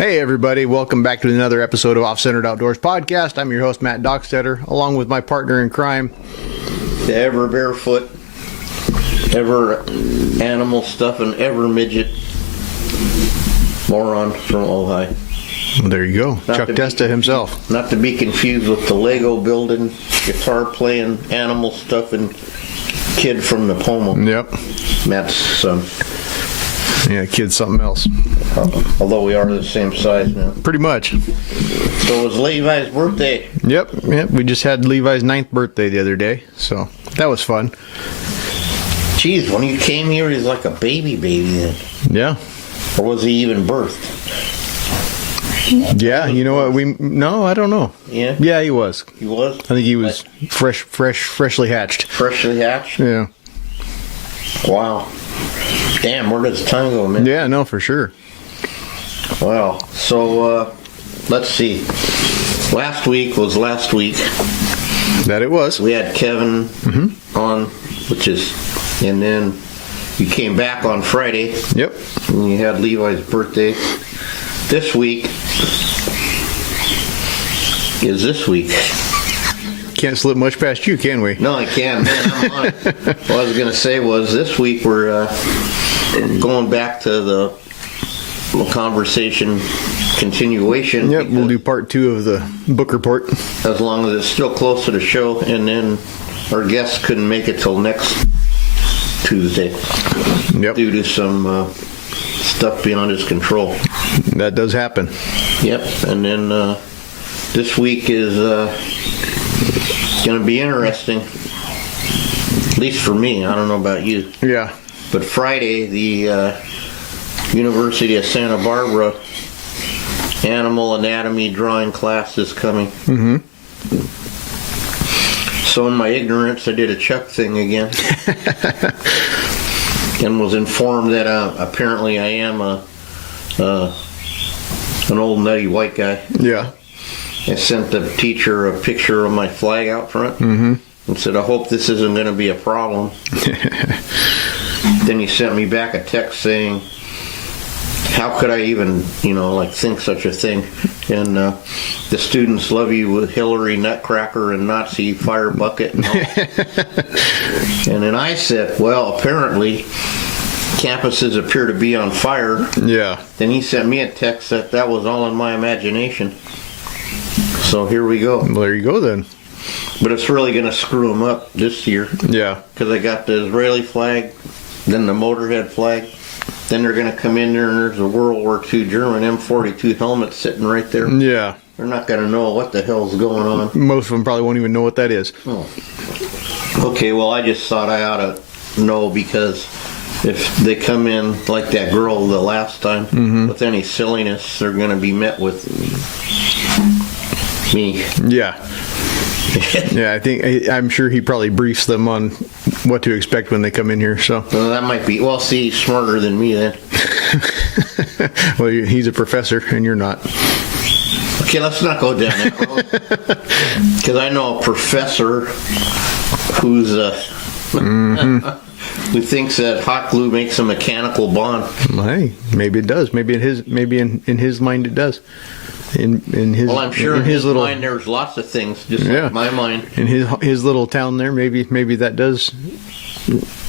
Hey everybody, welcome back to another episode of OffCentered Outdoors Podcast. I'm your host, Matt Dockstetter, along with my partner in crime, the ever barefoot, ever animal stuffing, ever midget moron from Ojai. Well, there you go, Chuck Testa himself. Not to be confused with the Lego building, guitar playing, animal stuffing kid from the Pomo. Yep. Matt's son. Yeah, kid's something else. Although we are the same size now. Pretty much. So it was Levi's birthday. Yep, we just had Levi's 9th birthday the other day, so that was fun. Jeez, when you came here, he was like a baby then. Yeah. Or was he even birthed? Yeah, you know what? No, I don't know. Yeah? Yeah, he was. He was? I think he was freshly hatched. Freshly hatched? Yeah. Wow. Damn, where does time go, man? Yeah, no, for sure. Wow. So, let's see. Last week was last week. That it was. We had Kevin on, and then you came back on Friday. Yep. And you had Levi's birthday. This week is this week. Can't slip much past you, can we? No, I can. Man, I'm on it. What I was going to say was this week we're going back to the conversation continuation. Yep, we'll do part 2 of the book report. As long as it's still close to the show, and then our guest couldn't make it till next Tuesday. Yep. Due to some stuff beyond his control. That does happen. Yep, and then this week is going to be interesting, at least for me. I don't know about you. Yeah. But Friday, the University of Santa Barbara Animal Anatomy Drawing class is coming. Mm-hmm. So in my ignorance, I did a Chuck thing again. And was informed that apparently I am an old nutty white guy. Yeah. I sent the teacher a picture of my flag out front and said, I hope this isn't going to be a problem. Then he sent me back a text saying, how could I even, think such a thing? And the students love you with Hillary Nutcracker and Nazi Fire Bucket. And all. And then I said, well, apparently campuses appear to be on fire. Yeah. Then he sent me a text that was all in my imagination. So here we go. Well, there you go then. But it's really going to screw them up this year. Yeah. Because I got the Israeli flag, then the Motorhead flag. Then they're going to come in there and there's a World War II German M42 helmet sitting right there. Yeah. They're not going to know what the hell's going on. Most of them probably won't even know what that is. Oh. Okay, well, I just thought I ought to know, because if they come in like that girl the last time with any silliness, they're going to be met with me. Yeah. Yeah, I'm sure he probably briefs them on what to expect when they come in here. So Well, that might be. Well, see, he's smarter than me then. Well, he's a professor and you're not. Okay, let's not go down that road. Because I know a professor who's who thinks that hot glue makes a mechanical bond. Well, hey, maybe it does. Maybe in his mind it does. In his, well, I'm sure in his little mind there's lots of things, just like my mind. In his little town there, maybe that does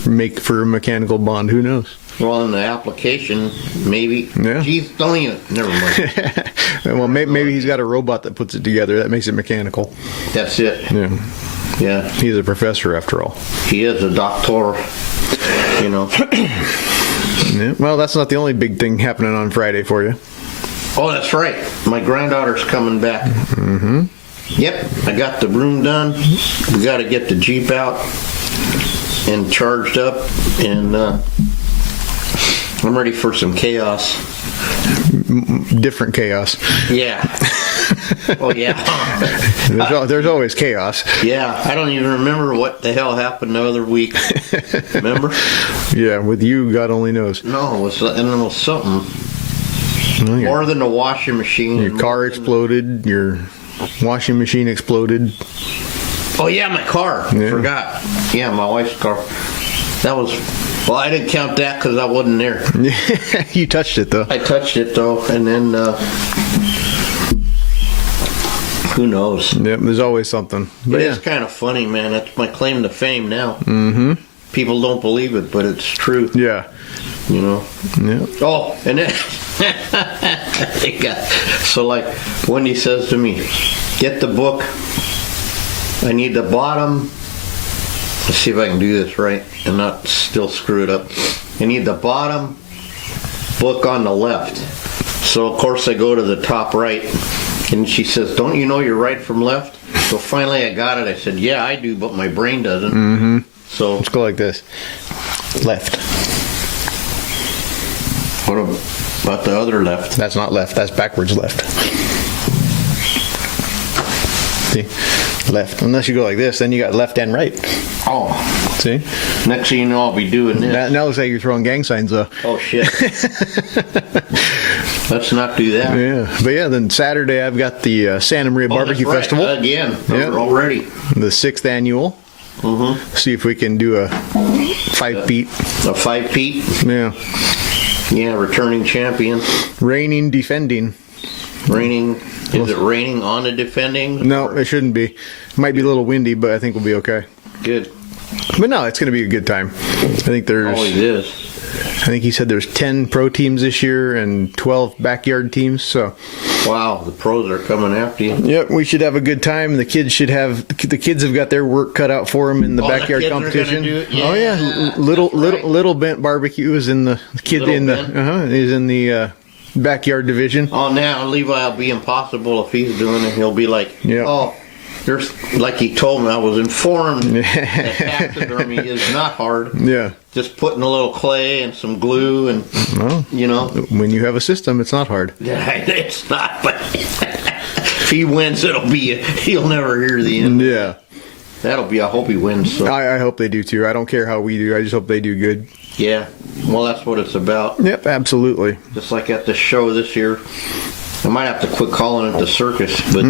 make for a mechanical bond. Who knows? Well, in the application, maybe. Yeah. Geez, don't even. Never mind. Well, maybe he's got a robot that puts it together. That makes it mechanical. That's it. Yeah. Yeah. He's a professor after all. He is a doctor. Yeah. Well, that's not the only big thing happening on Friday for you. Oh, that's right. My granddaughter's coming back. Mm-hmm. Yep, I got the room done. We got to get the Jeep out and charged up, and I'm ready for some chaos. Different chaos. Yeah. Oh, yeah. There's always chaos. Yeah, I don't even remember what the hell happened the other week. Remember? Yeah, with you, God only knows. No, it was something. Well, More than the washing machine. Your car exploded. Your washing machine exploded. Oh, yeah, my car. Yeah. Forgot. Yeah, my wife's car. That was Well, I didn't count that because I wasn't there. You touched it, though. I touched it, though, and then who knows? Yep, there's always something. But It is kind of funny, man. That's my claim to fame now. Mm-hmm. People don't believe it, but it's true. Yeah. You know? Yeah. Oh, and then so like Wendy says to me, get the book. I need the bottom. Let's see if I can do this right and not still screw it up. I need the bottom book on the left. So of course I go to the top right, and she says, don't you know you're right from left? So finally I got it. I said, yeah, I do, but my brain doesn't. Mm-hmm. So let's go like this. Left. What about the other left? That's not left. That's backwards left. See? Left. Unless you go like this, then you got left and right. Oh. See? Next thing you know, I'll be doing this. Now it looks like you're throwing gang signs, though. Oh, shit. Let's not do that. Yeah. But yeah, then Saturday I've got the Santa Maria Barbecue that's right. Festival. Again. Yeah. Already. The 6th annual. Mm-hmm. See if we can do a 5-peat. A 5-peat? Yeah. Yeah, returning champion. Reigning, defending. Raining. Is it raining on the defending? No, it shouldn't be. It might be a little windy, but I think we'll be okay. Good. But no, it's going to be a good time. I think there's. Always is. I think he said there's 10 pro teams this year and 12 backyard teams. So. Wow, the pros are coming after you. Yep, we should have a good time. The kids have got their work cut out for them in the backyard competition. Yeah. Oh yeah, little Bent Barbecue is in the kid Little in Bent? the is in the backyard division. Oh, now Levi will be impossible if he's doing it. He'll be like, Yep. oh, there's like he told me. I was informed that taxidermy is not hard. Yeah. Just putting a little clay and some glue and, Well, you know. when you have a system, it's not hard. It's not, but if he wins, he'll never hear the end. Yeah. That'll be, I hope he wins. So. I hope they do too. I don't care how we do. I just hope they do good. Yeah, well, that's what it's about. Yep, absolutely. Just like at the show this year. I might have to quit calling it the circus, but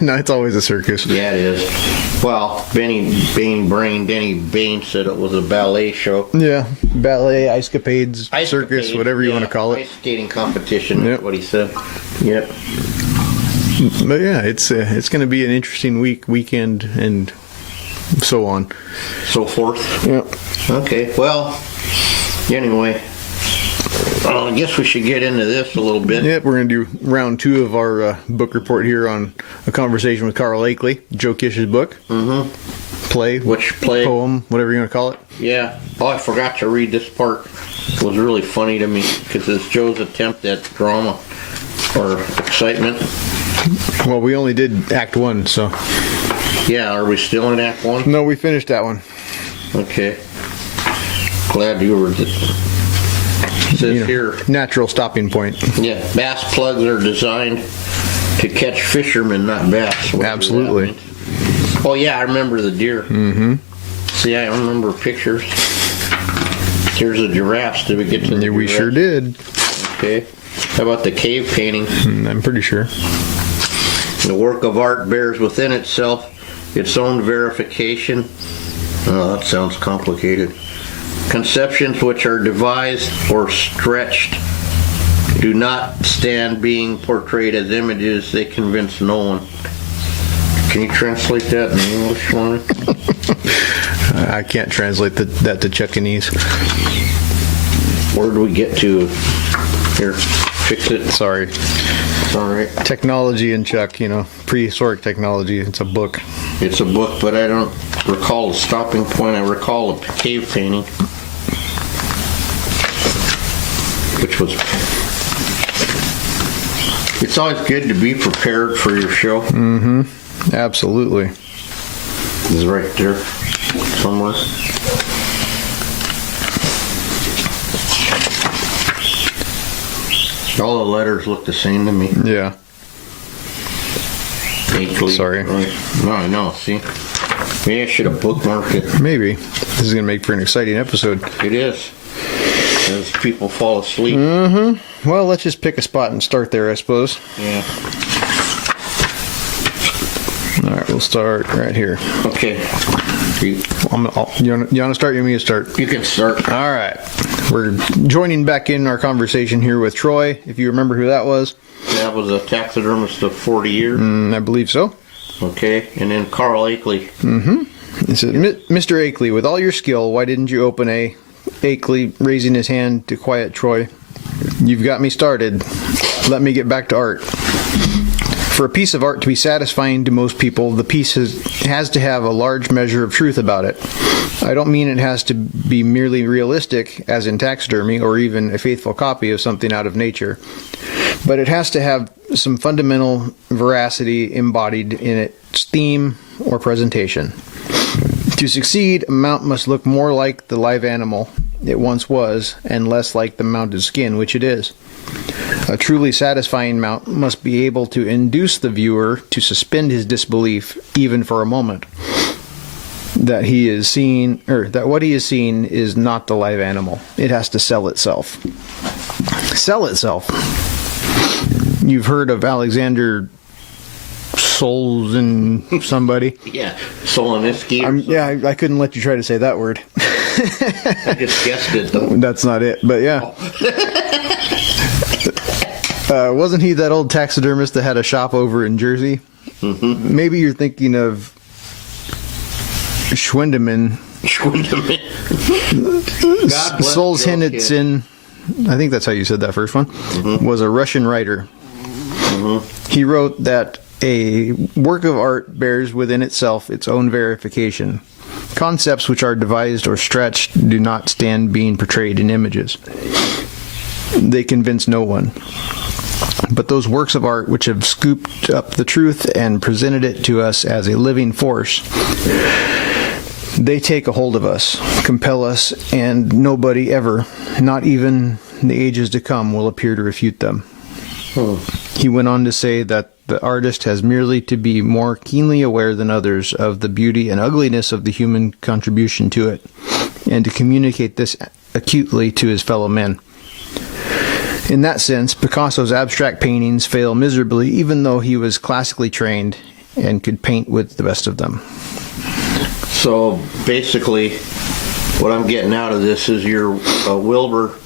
No, it's always a circus. yeah, it is. Well, Denny Bain said it was a ballet show. Yeah, ballet, ice capades, circus, whatever you want to call it. Ice skating competition, Yep. that's what he said. Yep. But yeah, it's going to be an interesting weekend, and so on. So forth. Yep. Okay, well, anyway, I guess we should get into this a little bit. Yep, we're going to do round 2 of our book report here on a conversation with Carl Akeley, Joe Kish's book. Mm-hmm. Which play? Poem, whatever you want to call it. Yeah. Oh, I forgot to read this part. It was really funny to me because it's Joe's attempt at drama or excitement. Well, we only did Act 1, so. Yeah, are we still in Act 1? No, we finished that one. Okay. Glad you were. It says here. Natural stopping point. Yeah, bass plugs are designed to catch fishermen, not bass. Absolutely. Oh, yeah, I remember the deer. Mm-hmm. See, I remember pictures. Here's the giraffes. Did we get to the Yeah, we giraffes? sure did. Okay. How about the cave painting? I'm pretty sure. The work of art bears within itself its own verification. Oh, that sounds complicated. Conceptions which are devised or stretched do not stand being portrayed as images. They convince no one. Can you translate that in English for me? I can't translate that to Chuckanese. Where do we get to? Here, fix it. Sorry. It's all right. Technology in Chuck, prehistoric technology. It's a book. It's a book, but I don't recall the stopping point. I recall a cave painting, which was. It's always good to be prepared for your show. Mm-hmm. Absolutely. It's right there somewhere. All the letters look the same to me. Yeah. Akeley. Sorry. No, I know. See? Maybe I should have bookmarked it. Maybe. This is going to make for an exciting episode. It is. As people fall asleep. Mm-hmm. Well, let's just pick a spot and start there, I suppose. Yeah. All right, we'll start right here. Okay. You You want to start? You want me to start? you can start. All right. We're joining back in our conversation here with Troy, if you remember who that was. That was a taxidermist of 40 years. I believe so. Okay, and then Carl Akeley. He said, Mr. Akeley, with all your skill, why didn't you open a... Akeley raising his hand to quiet Troy. You've got me started. Let me get back to art. For a piece of art to be satisfying to most people, the piece has to have a large measure of truth about it. I don't mean it has to be merely realistic, as in taxidermy, or even a faithful copy of something out of nature. But it has to have some fundamental veracity embodied in its theme or presentation. To succeed, a mount must look more like the live animal it once was, and less like the mounted skin, which it is. A truly satisfying mount must be able to induce the viewer to suspend his disbelief, even for a moment, that he is seeing, or that what he is seeing is not the live animal. It has to sell itself. Sell itself. You've heard of Alexander Solzhenitsyn somebody? Yeah, Solzhenitsyn. Yeah, I couldn't let you try to say that word. I just guessed it, though. That's not it, but yeah. Wasn't he that old taxidermist that had a shop over in Jersey? Mm-hmm. Maybe you're thinking of Schwindeman. Solzhenitsyn, I think that's how you said that first one, was a Russian writer. He wrote that a work of art bears within itself its own verification. Concepts which are devised or stretched do not stand being portrayed in images. They convince no one. But those works of art which have scooped up the truth and presented it to us as a living force, they take a hold of us, compel us, and nobody ever, not even the ages to come, will appear to refute them. He went on to say that the artist has merely to be more keenly aware than others of the beauty and ugliness of the human contribution to it, and to communicate this acutely to his fellow men. In that sense, Picasso's abstract paintings fail miserably, even though he was classically trained and could paint with the best of them. So basically, what I'm getting out of this is your Wilbur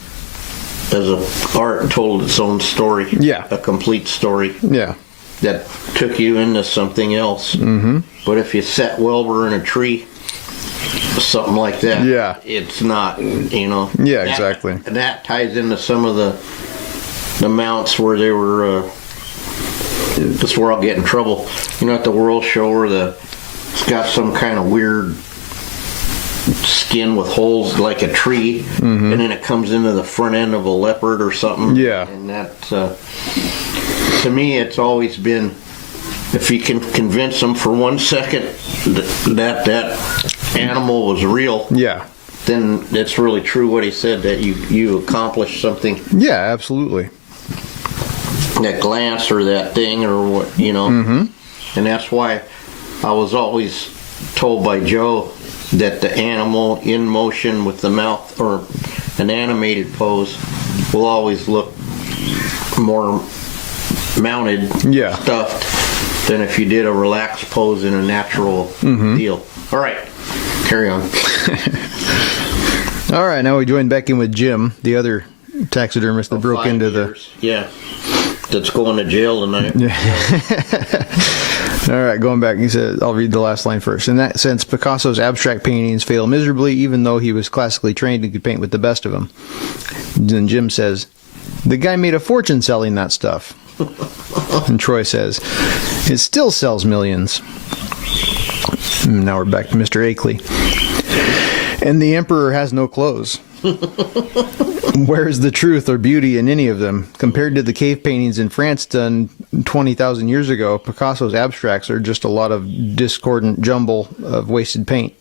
as a art told its own story. Yeah. A complete story. Yeah. That took you into something else. Mm-hmm. But if you set Wilbur in a tree, something like that, yeah, it's not, Yeah, exactly. And that ties into some of the mounts where they were, that's where I'll get in trouble. At the World Show where it's got some kind of weird skin with holes like a tree, and then it comes into the front end of a leopard or something. Yeah. And that, to me, it's always been, if you can convince them for 1 second that animal was real, yeah, then it's really true what he said, that you accomplished something. Yeah, absolutely. That glance or that thing or what, And that's why I was always told by Joe that the animal in motion with the mouth or an animated pose will always look more mounted, stuffed, than if you did a relaxed pose in a natural deal. All right, carry on. All right, now we join back in with Jim, the other taxidermist that broke into years. That's going to jail tonight. All right, going back, he said, I'll read the last line first. In that sense, Picasso's abstract paintings fail miserably, even though he was classically trained and could paint with the best of them. Then Jim says, the guy made a fortune selling that stuff. And Troy says, it still sells millions. And now we're back to Mr. Akeley. And the emperor has no clothes. Where's the truth or beauty in any of them? Compared to the cave paintings in France done 20,000 years ago, Picasso's abstracts are just a lot of discordant jumble of wasted paint.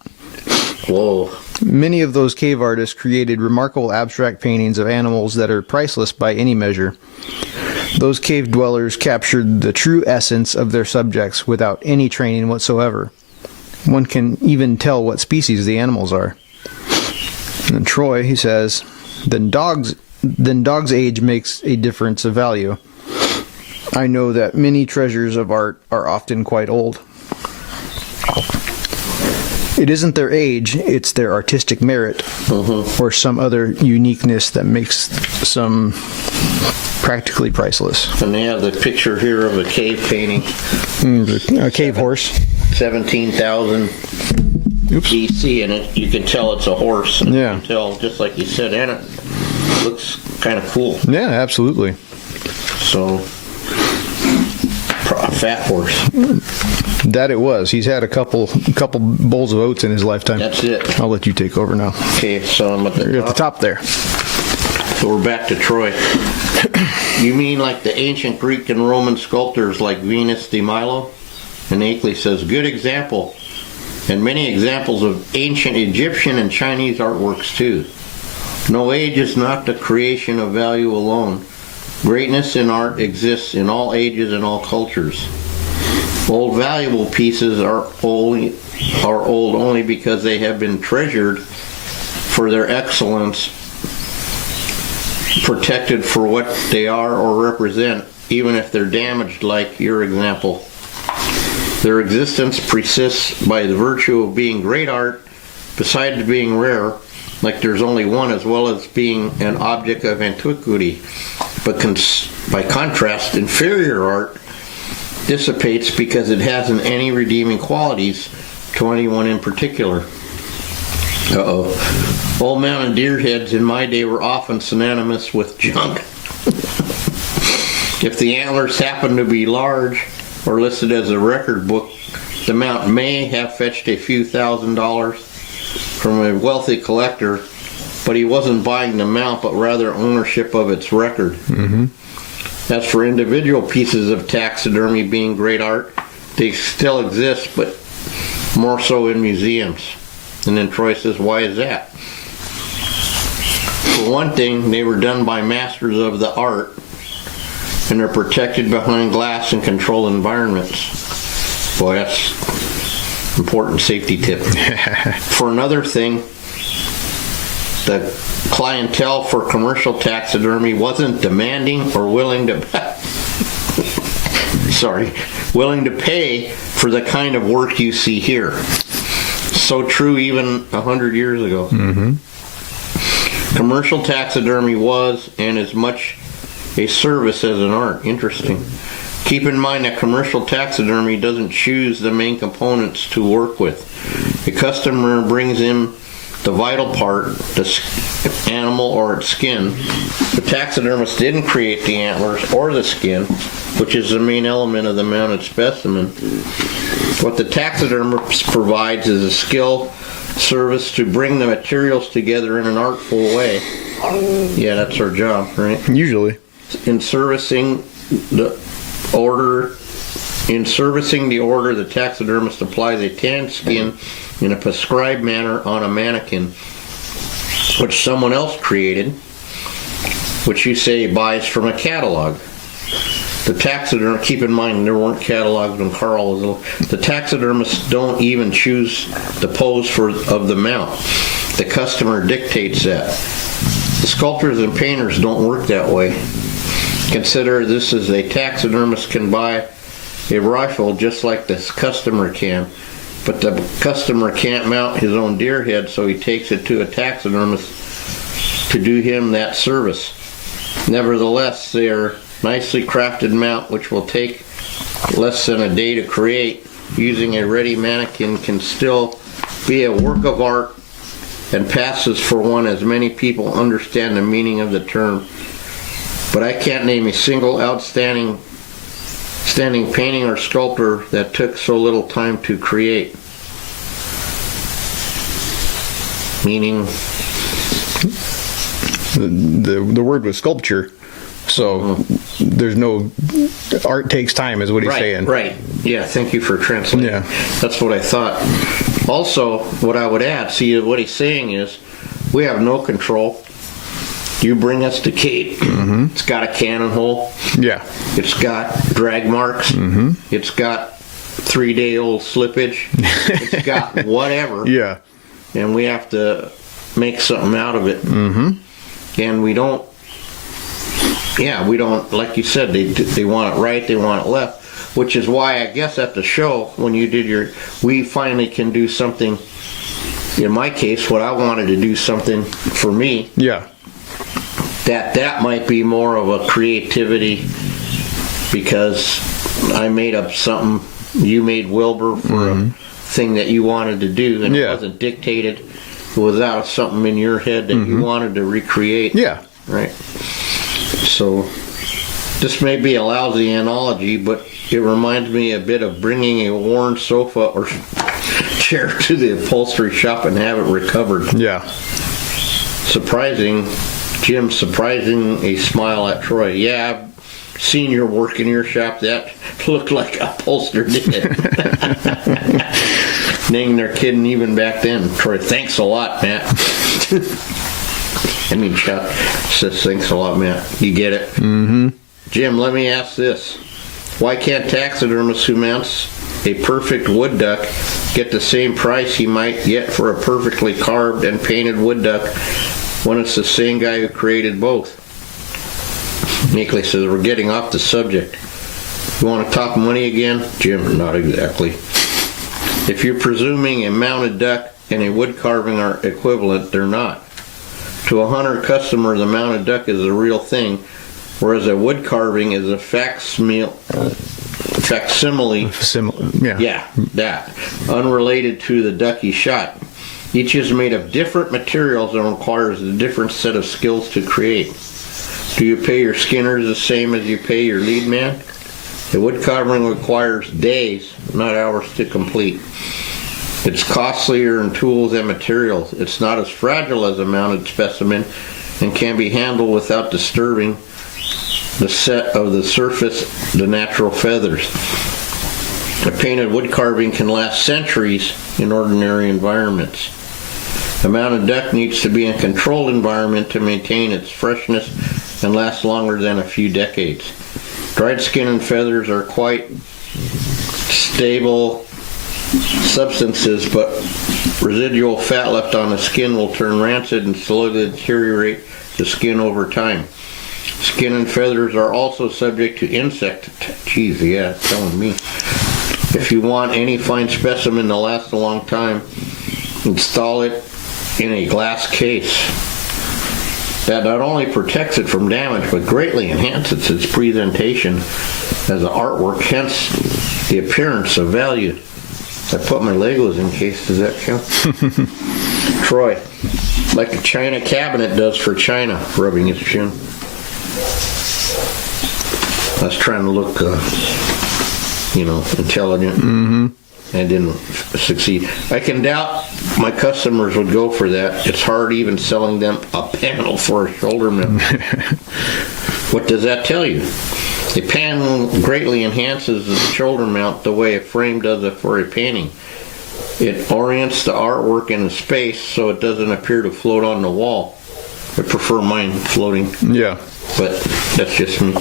Whoa. Many of those cave artists created remarkable abstract paintings of animals that are priceless by any measure. Those cave dwellers captured the true essence of their subjects without any training whatsoever. One can even tell what species the animals are. And Troy, he says, then dog's age makes a difference of value. I know that many treasures of art are often quite old. it isn't their age, it's their artistic merit or some other uniqueness that makes some practically priceless. And they have the picture here of a cave painting. A cave horse. 17,000 BC, and you can tell it's a horse. And Yeah. You can tell, just like you said, and it looks kind of cool. Yeah, absolutely. So, a fat horse. That it was. He's had a couple bowls of oats in his lifetime. That's it. I'll let you take over now. Okay, so I'm You're at the top there. So we're back to Troy. You mean like the ancient Greek and Roman sculptors like Venus de Milo? And Akeley says, good example. And many examples of ancient Egyptian and Chinese artworks too. No age is not the creation of value alone. Greatness in art exists in all ages and all cultures. Old valuable pieces are old only because they have been treasured for their excellence, protected for what they are or represent, even if they're damaged, like your example. Their existence persists by the virtue of being great art, besides being rare, like there's only one, as well as being an object of antiquity. But by contrast, inferior art dissipates because it hasn't any redeeming qualities to anyone in particular. Old mountain deer heads in my day were often synonymous with junk. If the antlers happened to be large or listed as a record book, the mount may have fetched a few $1,000s from a wealthy collector, but he wasn't buying the mount, but rather ownership of its record. As for individual pieces of taxidermy being great art, they still exist, but more so in museums. And then Troy says, why is that? For one thing, they were done by masters of the art, and they're protected behind glass and controlled environments. Boy, that's an important safety tip. For another thing, the clientele for commercial taxidermy wasn't demanding or willing to pay for the kind of work you see here. So true even 100 years ago. Commercial taxidermy was and is much a service as an art. Interesting. Keep in mind that commercial taxidermy doesn't choose the main components to work with. The customer brings in the vital part, the animal or its skin. The taxidermist didn't create the antlers or the skin, which is the main element of the mounted specimen. What the taxidermist provides is a skill service to bring the materials together in an artful way. Yeah, that's our job, right? Usually. In servicing the order, the taxidermist applies a tanned skin in a prescribed manner on a mannequin, which someone else created, which you say buys from a catalog. The taxidermist, keep in mind there weren't catalogs when Carl was little. The taxidermists don't even choose the pose of the mount. The customer dictates that. The sculptors and painters don't work that way. Consider this as a taxidermist can buy a rifle just like the customer can, but the customer can't mount his own deer head, so he takes it to a taxidermist to do him that service. Nevertheless, they are nicely crafted mount which will take less than a day to create. Using a ready mannequin can still be a work of art and passes for one, as many people understand the meaning of the term. But I can't name a single outstanding painting or sculptor that took so little time to create. Meaning? The word was sculpture. So there's no art takes time is what he's saying. Right. Yeah, thank you for translating. Yeah. That's what I thought. Also, what I would add, see what he's saying is we have no control. You bring us the cape. It's got a cannon hole. Yeah. It's got drag marks. It's got 3-day-old slippage. It's got whatever. Yeah. And we have to make something out of it. And we don't, like you said, they want it right, they want it left, which is why I guess at the show, when you did we finally can do something in my case, what I wanted to do something for me, Yeah. that might be more of a creativity, because I made up something, you made Wilbur for a thing that you wanted to do, and it wasn't dictated. It was out of something in your head that you wanted to recreate. Yeah. Right. So this may be a lousy analogy, but it reminds me a bit of bringing a worn sofa or chair to the upholstery shop and have it recovered. Yeah. Surprising a smile at Troy. Yeah, I've seen your work in your shop. That looked like upholstered did. Dang, they're kidding even back then. Troy, thanks a lot, Matt. I mean, Chuck says, thanks a lot, Matt. You get it? Mm-hmm. Jim, let me ask this. Why can't taxidermists who mounts a perfect wood duck get the same price he might get for a perfectly carved and painted wood duck when it's the same guy who created both? Akeley says, we're getting off the subject. You want to talk money again? Jim, not exactly. If you're presuming a mounted duck and a wood carving are equivalent, they're not. To a hunter customer, the mounted duck is the real thing, whereas a wood carving is a facsimile. Yeah, that. Unrelated to the duck he shot. Each is made of different materials and requires a different set of skills to create. Do you pay your skinners the same as you pay your lead man? A wood carving requires days, not hours, to complete. It's costlier in tools and materials. It's not as fragile as a mounted specimen and can be handled without disturbing the set of the surface, the natural feathers. A painted wood carving can last centuries in ordinary environments. A mounted duck needs to be in a controlled environment to maintain its freshness and last longer than a few decades. Dried skin and feathers are quite stable substances, but residual fat left on the skin will turn rancid and slowly deteriorate the skin over time. Skin and feathers are also subject to insect. Geez, yeah, telling me. If you want any fine specimen to last a long time, install it in a glass case. That not only protects it from damage, but greatly enhances its presentation as an artwork, hence the appearance of value. I put my Legos in case, does that count? Troy, like a china cabinet does for China, rubbing his chin. I was trying to look, intelligent. Mm-hmm. I didn't succeed. I can doubt my customers would go for that. It's hard even selling them a panel for a shoulder mount. What does that tell you? A panel greatly enhances the shoulder mount the way a frame does it for a painting. It orients the artwork in a space so it doesn't appear to float on the wall. I prefer mine floating. Yeah. But that's just me,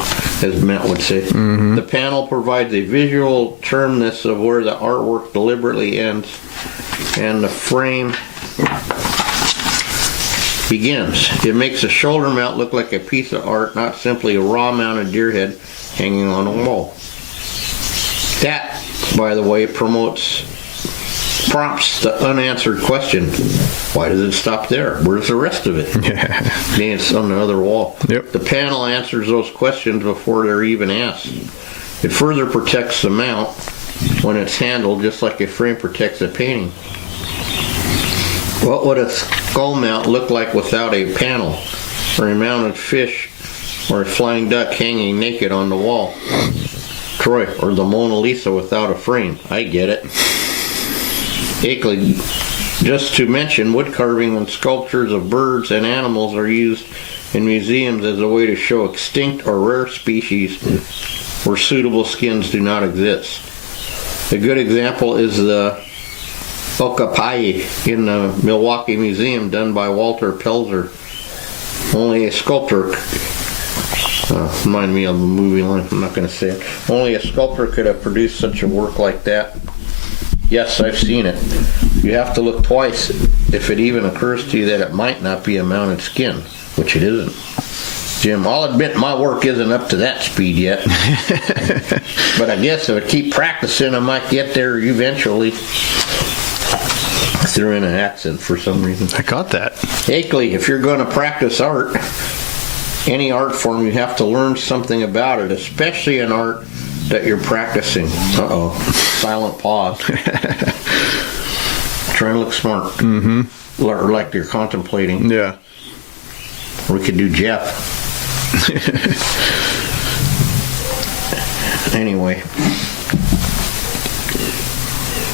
as Matt would say. Mm-hmm. The panel provides a visual termness of where the artwork deliberately ends and the frame begins. It makes a shoulder mount look like a piece of art, not simply a raw mounted deer head hanging on a wall. That, by the way, prompts the unanswered question. Why does it stop there? Where's the rest of it? It's on the other wall. Yep. The panel answers those questions before they're even asked. It further protects the mount when it's handled, just like a frame protects a painting. What would a skull mount look like without a panel, or a mounted fish, or a flying duck hanging naked on the wall? Troy, or the Mona Lisa without a frame. I get it. Akeley, just to mention, wood carving and sculptures of birds and animals are used in museums as a way to show extinct or rare species where suitable skins do not exist. A good example is the Okapai in the Milwaukee Museum, done by Walter Pelzer. Only a sculptor, remind me of a movie line, I'm not going to say it. Only a sculptor could have produced such a work like that. Yes, I've seen it. You have to look twice if it even occurs to you that it might not be a mounted skin, which it isn't. Jim, I'll admit my work isn't up to that speed yet. But I guess if I keep practicing, I might get there eventually. Threw in an accent for some reason. I caught that. Akeley, if you're going to practice art, any art form, you have to learn something about it, especially an art that you're practicing. Uh-oh. Silent pause. Try and look smart. Mm-hmm. Or like you're contemplating. Yeah. We could do Jeff. Anyway.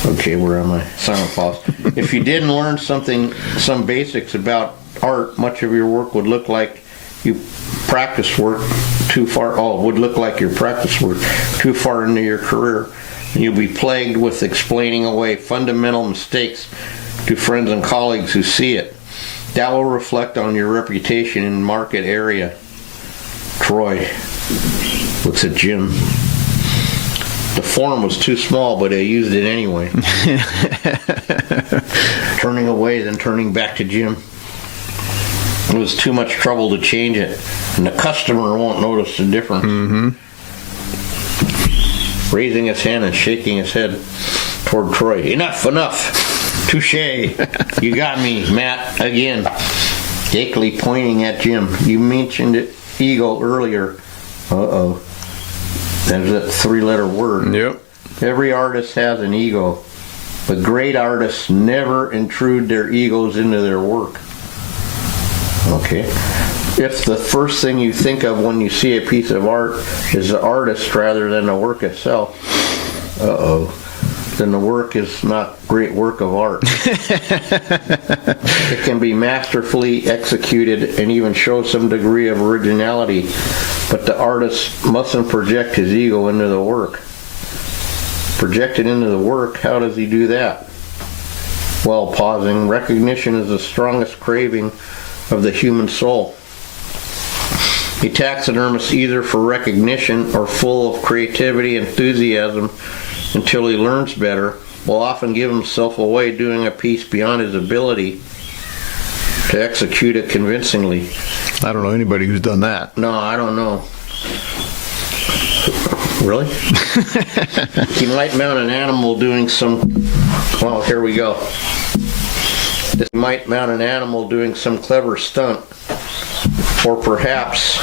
Okay, where am I? Silent pause. If you didn't learn some basics about art, much of your work would look like you practice work too far. Oh, would look like your practice work too far into your career. And you'll be plagued with explaining away fundamental mistakes to friends and colleagues who see it. That will reflect on your reputation in the market area. Troy looks at Jim. The form was too small, but I used it anyway. Turning away, then turning back to Jim. It was too much trouble to change it, and the customer won't notice the difference. Mm-hmm. Raising his hand and shaking his head toward Troy. Enough. Touche. You got me, Matt, again. Akeley pointing at Jim. You mentioned it, ego, earlier. Uh-oh. There's that three-letter word. Yep. Every artist has an ego, but great artists never intrude their egos into their work. Okay. If the first thing you think of when you see a piece of art is the artist rather than the work itself, then the work is not great work of art. It can be masterfully executed and even show some degree of originality, but the artist mustn't project his ego into the work. Projected into the work, how does he do that? Well, pausing, recognition is the strongest craving of the human soul. A taxidermist, either for recognition or full of creativity and enthusiasm until he learns better, will often give himself away doing a piece beyond his ability to execute it convincingly. I don't know anybody who's done that. No, I don't know. Really? He might mount an animal doing some... Well, here we go. This might mount an animal doing some clever stunt, or perhaps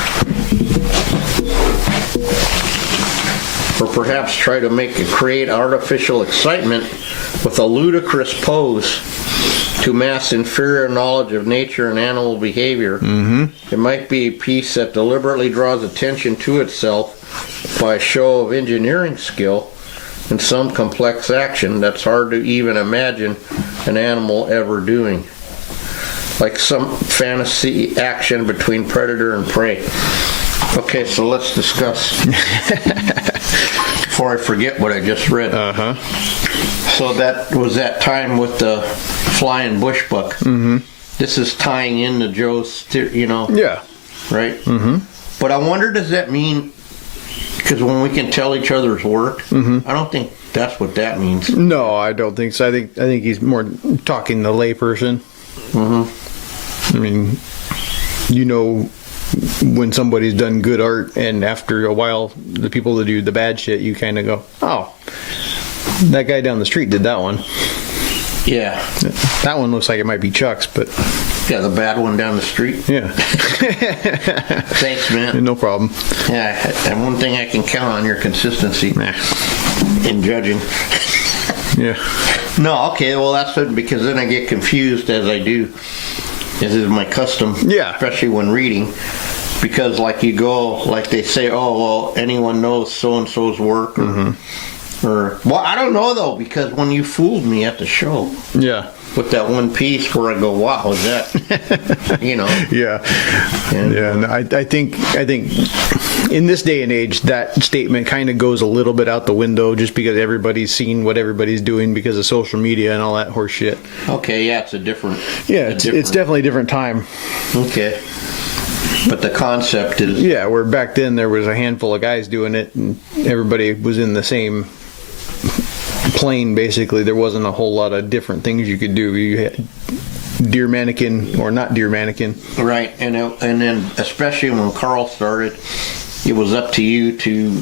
try to create artificial excitement with a ludicrous pose to mask inferior knowledge of nature and animal behavior. Mm-hmm. It might be a piece that deliberately draws attention to itself by a show of engineering skill in some complex action that's hard to even imagine an animal ever doing. Like some fantasy action between predator and prey. Okay, so let's discuss. Before I forget what I just read. Uh-huh. So that was that time with the flying bush buck. Mm-hmm. This is tying into Joe's, Yeah. Right? Mm-hmm. But I wonder, does that mean, because when we can tell each other's work, I don't think that's what that means. No, I don't think so. I think he's more talking the layperson. Mm-hmm. I mean, when somebody's done good art, and after a while, the people that do the bad shit, you kind of go, oh, that guy down the street did that one. Yeah. That one looks like it might be Chuck's, but... Yeah, the bad one down the street? Yeah. Thanks, man. No problem. Yeah, and one thing I can count on, your consistency in judging. Yeah. No, okay, well, that's it, because then I get confused, as I do. This is my custom, especially when reading, because you go, they say, oh, well, anyone knows so-and-so's work, or well, I don't know, though, because when you fooled me at the show, with that one piece where I go, wow, is that, Yeah. No, I think in this day and age, that statement kind of goes a little bit out the window just because everybody's seen what everybody's doing because of social media and all that horse shit. Okay, yeah, it's a different... Yeah, it's definitely a different time. Okay. But the concept is... Yeah, where back then there was a handful of guys doing it and everybody was in the same plane, basically. There wasn't a whole lot of different things you could do. You had deer mannequin or not deer mannequin. Right, and then especially when Carl started, it was up to you to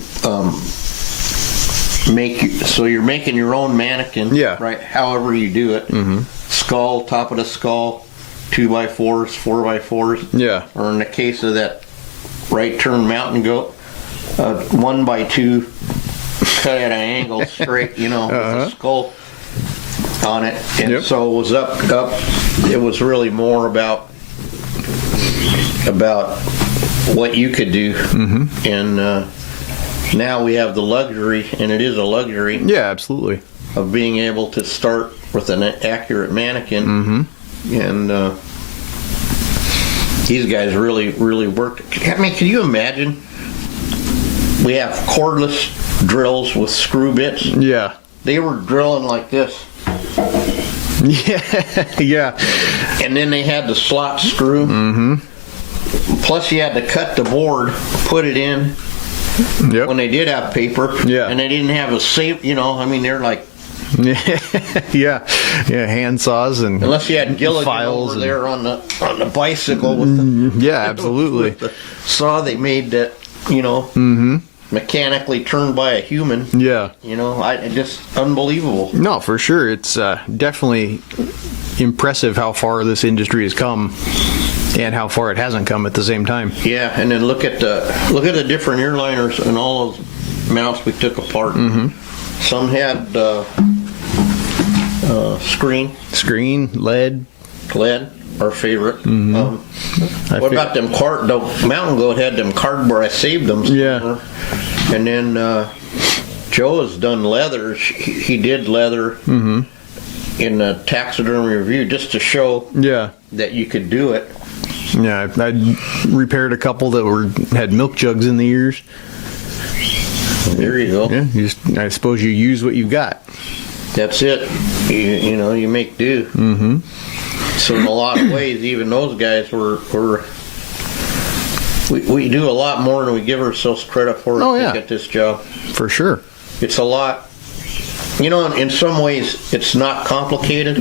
so you're making your own mannequin, right, however you do it. Mm-hmm. skull, top of the skull, 2x4s, 4x4s. Yeah. Or in the case of that right turn mountain goat, 1x2 cut at an angle straight, with a skull on it. And so it was up. It was really more about what you could do. And now we have the luxury, and it is a luxury. Yeah, absolutely. Of being able to start with an accurate mannequin. And these guys really, really worked. I mean, can you imagine? We have cordless drills with screw bits. Yeah. They were drilling like this. Yeah. And then they had the slot screw. Plus you had to cut the board, put it in when they did have paper. Yeah. And they didn't have a safe, they're like... yeah, hand saws and unless you had Gilligan files over there on the bicycle with the absolutely with the saw they made that mechanically turned by a human. Just unbelievable. No, for sure, it's definitely impressive how far this industry has come and how far it hasn't come at the same time. Yeah, and then look at the different airliners and all those mounts we took apart. Some had screen, lead, our favorite. What about them the mountain goat had them cardboard? I saved them somewhere. And then Joe has done leathers. He did leather in the taxidermy review just to show that you could do it. Yeah, I repaired a couple that had milk jugs in the ears. There you go. Yeah, I suppose you use what you've got. That's it. You make do. So in a lot of ways, even those guys we do a lot more than we give ourselves credit for at this job. For sure. It's a lot. In some ways it's not complicated,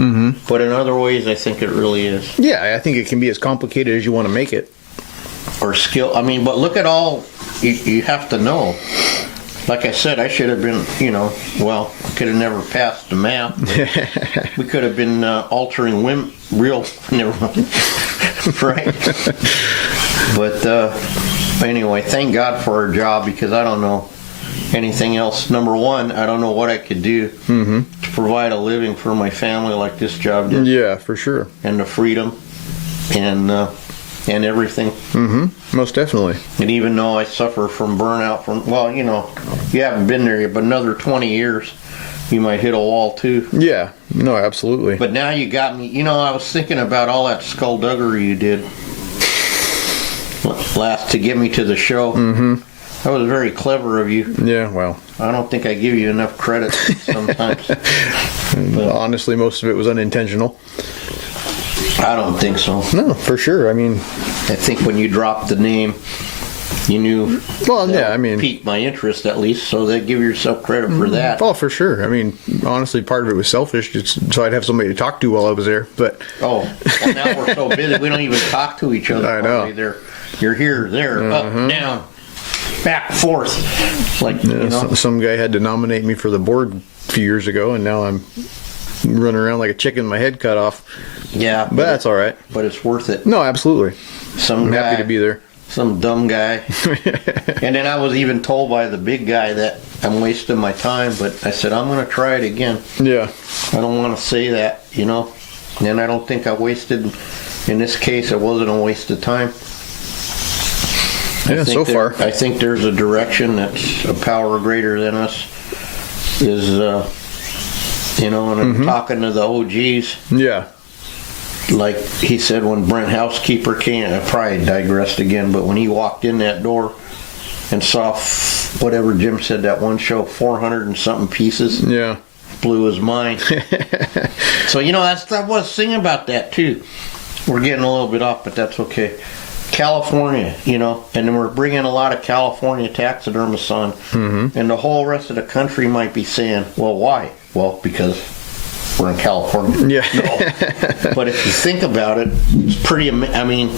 but in other ways I think it really is. Yeah, I think it can be as complicated as you want to make it. Or skill. But look at all you have to know. Like I said, I should have been, I could have never passed the math. We could have been altering never mind. Right? But anyway, thank God for our job, because I don't know anything else. Number one, I don't know what I could do to provide a living for my family like this job did. Yeah, for sure. And the freedom and everything. Most definitely. And even though I suffer from burnout you haven't been there yet, but another 20 years you might hit a wall too. Yeah, no, absolutely. But now you got me, I was thinking about all that skullduggery you did to get me to the show. That was very clever of you. Yeah, well, I don't think I give you enough credit sometimes. Honestly, most of it was unintentional. I don't think so. No, for sure. I think when you dropped the name, you knew. Well, yeah, piqued my interest at least, so they give yourself credit for that. Oh, for sure. Honestly, part of it was selfish, so I'd have somebody to talk to while I was there. But well, now we're so busy we don't even talk to each other. I know. You're here, there, up, down, back, forth. Some guy had to nominate me for the board a few years ago, and now I'm running around like a chicken, with my head cut off. Yeah, but that's all right. But it's worth it. No, absolutely. I'm happy to be there. Some dumb guy. And then I was even told by the big guy that I'm wasting my time, but I said, I'm going to try it again. Yeah. I don't want to say that, And I don't think I wasted, in this case, it wasn't a waste of time. Yeah, so far. I think there's a direction that's a power greater than us is, and I'm talking to the OGs. Yeah. Like he said, when Brent Housekeeper came, I probably digressed again, but when he walked in that door and saw whatever Jim said that one show, 400 and something pieces, blew his mind. So I was thinking about that too. We're getting a little bit off, but that's okay. California, and then we're bringing a lot of California taxidermists on, and the whole rest of the country might be saying, well, why? Well, because we're in California. Yeah. No. But if you think about it, it's pretty amazing.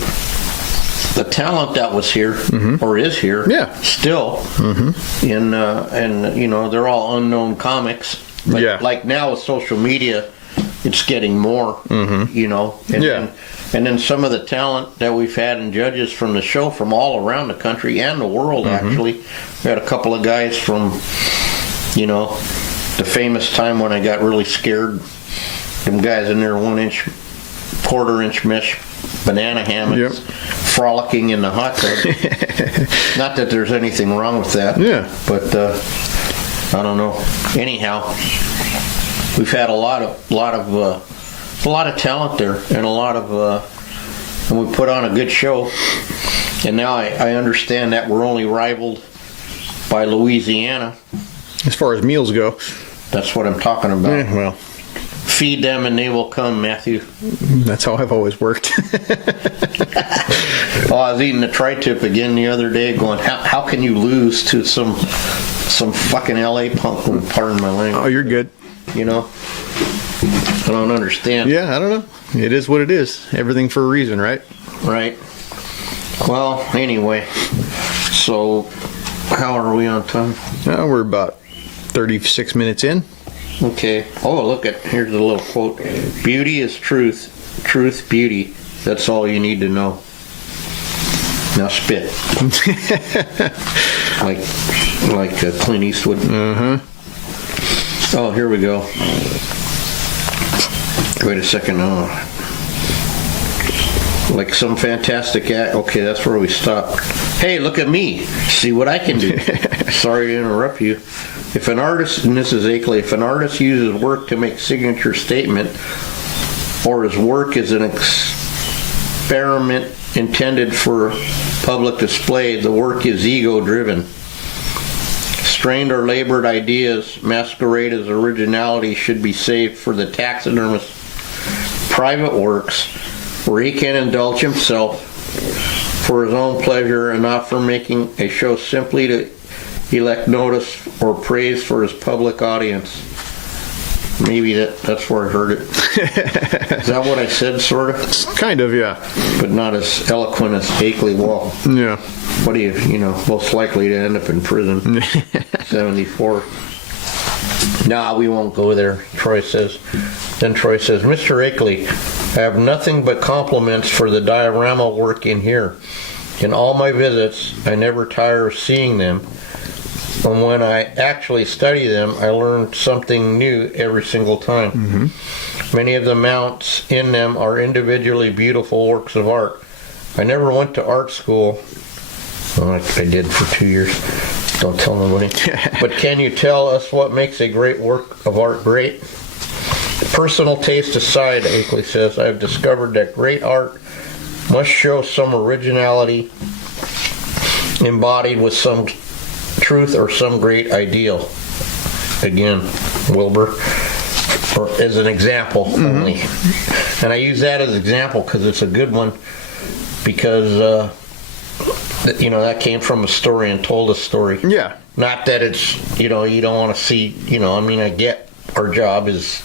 The talent that was here, or is here, still, and they're all unknown comics. But like now with social media, it's getting more, you know. And then some of the talent that we've had in judges from the show from all around the country and the world, actually. We had a couple of guys from, you know, the famous time when I got really scared. Them guys in their 1-inch, quarter-inch mesh banana hammocks frolicking in the hot tub. Not that there's anything wrong with that. Yeah. But I don't know. Anyhow, we've had a lot of talent there, and and we put on a good show. And now I understand that we're only rivaled by Louisiana. As far as meals go. That's what I'm talking about. Well, feed them and they will come, Matthew. That's how I've always worked. Oh, I was eating the tri-tip again the other day, going, how can you lose to some fucking LA punk? Pardon my language. Oh, you're good. You know, I don't understand. Yeah, I don't know. It is what it is. Everything for a reason, right? Right. Well, anyway, so how are we on time? We're about 36 minutes in. Okay. Oh, look here's a little quote. Beauty is truth. Truth, beauty. That's all you need to know. Now spit. like Clint Eastwood. Oh, here we go. Wait a second. Oh. Like some fantastic act. Okay, that's where we stopped. Hey, look at me. See what I can do. Sorry to interrupt you. If an artist, and this is Akeley, if an artist uses work to make signature statement, or his work is an experiment intended for public display, the work is ego-driven. Strained or labored ideas masquerade as originality should be saved for the taxidermist's private works, where he can indulge himself for his own pleasure and not for making a show simply to elect notice or praise for his public audience. Maybe that's where I heard it. Is that what I said, sort of? Kind of, yeah. But not as eloquent as Akeley. Well, yeah. What do you most likely to end up in prison? 74. Nah, we won't go there, Troy says. Then Troy says, Mr. Akeley, I have nothing but compliments for the diorama work in here. In all my visits, I never tire of seeing them. And when I actually study them, I learn something new every single time. Many of the mounts in them are individually beautiful works of art. I never went to art school. Well, I did for 2 years. Don't tell nobody. But can you tell us what makes a great work of art great? Personal taste aside, Akeley says, I have discovered that great art must show some originality embodied with some truth or some great ideal. Again, Wilbur, or as an example only. And I use that as an example because it's a good one, because that came from a story and told a story. Yeah. Not that it's, you don't want to see, I get our job is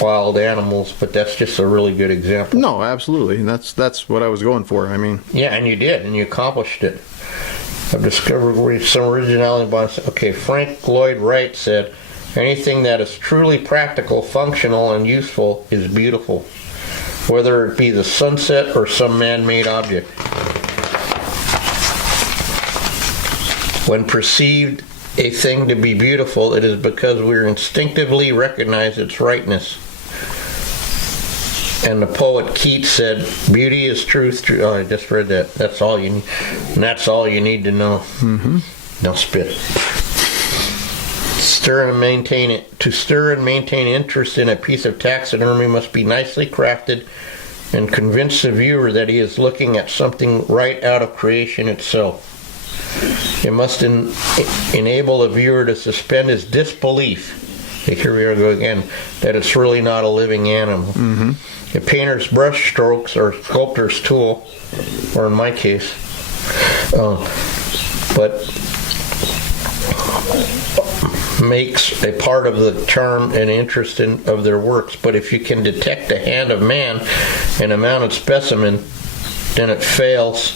wild animals, but that's just a really good example. No, absolutely. And that's what I was going for. Yeah, and you did, and you accomplished it. I've discovered some originality. Okay, Frank Lloyd Wright said, anything that is truly practical, functional, and useful is beautiful, whether it be the sunset or some man-made object. When perceived a thing to be beautiful, it is because we instinctively recognize its rightness. And the poet Keats said, beauty is truth. Oh, I just read that. That's all you need. And that's all you need to know. Now spit. To stir and maintain interest in a piece of taxidermy must be nicely crafted and convince the viewer that he is looking at something right out of creation itself. It must enable the viewer to suspend his disbelief. Here we go again, that it's really not a living animal. A painter's brush strokes or sculptor's tool, or in my case, but makes a part of the charm and interest of their works. But if you can detect the hand of man in a mounted specimen, then it fails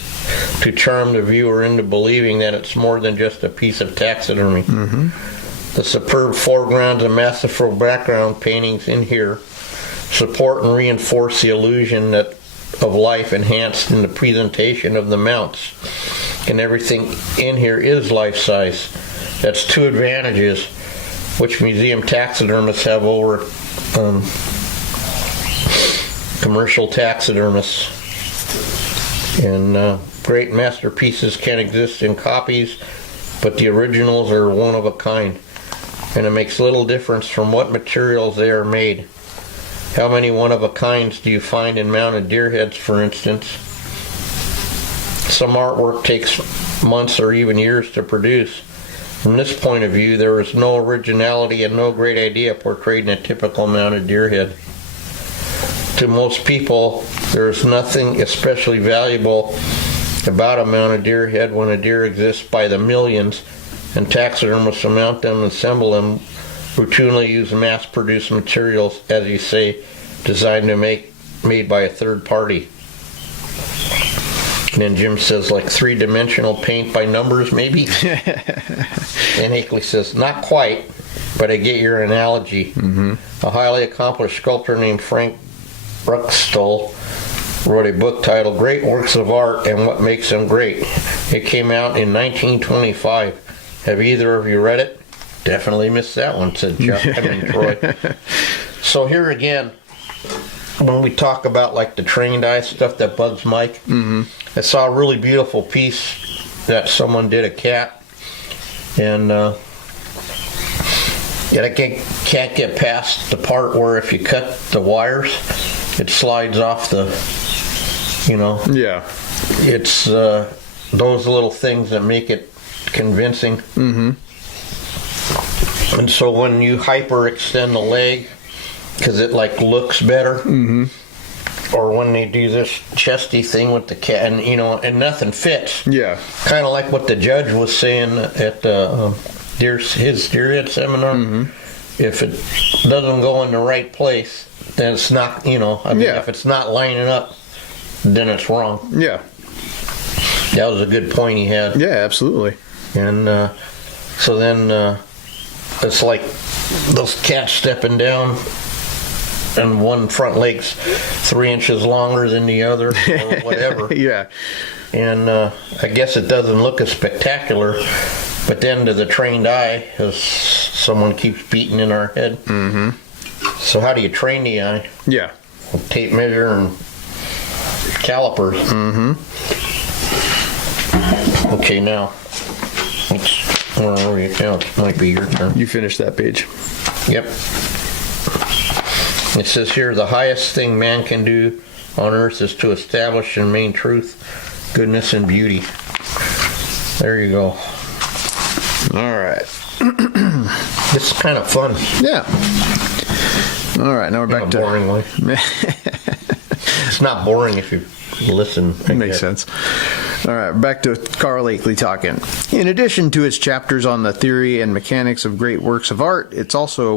to charm the viewer into believing that it's more than just a piece of taxidermy. The superb foregrounds and masterful background paintings in here support and reinforce the illusion of life enhanced in the presentation of the mounts. And everything in here is life-size. That's two advantages which museum taxidermists have over commercial taxidermists. And great masterpieces can exist in copies, but the originals are one of a kind. And it makes little difference from what materials they are made. How many one-of-a-kinds do you find in mounted deer heads, for instance? Some artwork takes months or even years to produce. From this point of view, there is no originality and no great idea portrayed in a typical mounted deer head. To most people, there is nothing especially valuable about a mounted deer head when a deer exists by the millions, and taxidermists who mount them and assemble them routinely use mass-produced materials, as you say, designed to made by a third party. And then Jim says, like three-dimensional paint by numbers, maybe? And Akeley says, not quite, but I get your analogy. Mm-hmm. A highly accomplished sculptor named Frank Ruckstuhl wrote a book titled Great Works of Art and What Makes Them Great. It came out in 1925. Have either of you read it? Definitely missed that one, said Troy. So here again, when we talk about like the trained eye stuff that bugs Mike, I saw a really beautiful piece that someone did a cat, and I can't get past the part where if you cut the wires, it slides off the, Yeah. It's those little things that make it convincing. Mm-hmm. And so when you hyperextend the leg, because it like looks better, or when they do this chesty thing with the cat, and and nothing fits. Yeah. Kind of like what the judge was saying at his deer head seminar. Mm-hmm. If it doesn't go in the right place, then it's not. If it's not lining up, then it's wrong. Yeah. That was a good point he had. Yeah, absolutely. And so then it's like those cats stepping down, and one front leg's 3 inches longer than the other, or whatever. Yeah. And I guess it doesn't look as spectacular, but then to the trained eye, as someone keeps beating in our head. Mm-hmm. So how do you train the eye? Yeah. With tape measure and calipers. Mm-hmm. Okay, now, where are we now? It might be your turn. You finish that page. Yep. It says here, the highest thing man can do on earth is to establish and maintain truth, goodness, and beauty. There you go. All right. It's kind of fun. Yeah. All right, now we're back to... boring way. It's not boring if you listen. Makes sense. All right, back to Carl Akeley talking. In addition to its chapters on the theory and mechanics of great works of art, it's also a